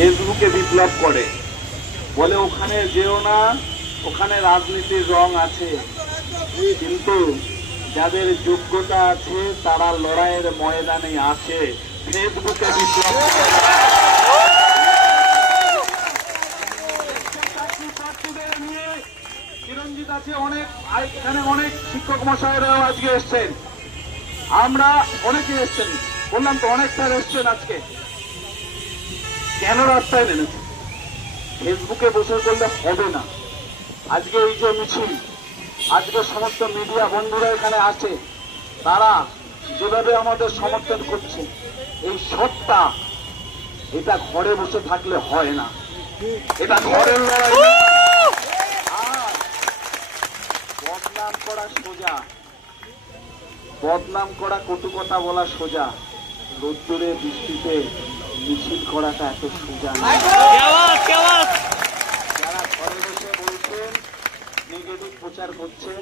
ফেসবুকে বিপ্লব করে, বলে ওখানে যেও না, ওখানে রাজনীতির রং আছে, কিন্তু যাদের যোগ্যতা আছে তারা লড়াইয়ের ময়দানে আসে, ফেসবুকে বিপ্লব করে না। নিয়ে চিরঞ্জিত আছে, এখানে অনেক শিক্ষক মশাইরাও আজকে এসছেন, আমরা অনেকে এসছেন, বললাম তো অনেক স্যার এসছেন আজকে। কেন রাস্তায় নেমেছে? ফেসবুকে বসে করলে হবে না। আজকে এই যে মিছিল, আজকে সমস্ত মিডিয়া বন্ধুরা এখানে আছে, তারা যেভাবে আমাদের সমর্থন করছে, এই সত্তা, এটা ঘরে বসে থাকলে হয় না, এটা ঘরের লড়াই। আর বদনাম করা সোজা, বদনাম করা, কটু কথা বলা সোজা, রোদ্দুরে বৃষ্টিতে মিছিল করাটা এত সোজা না। যারা ঘরে বসে বলছেন, নেগেটিভ প্রচার করছেন,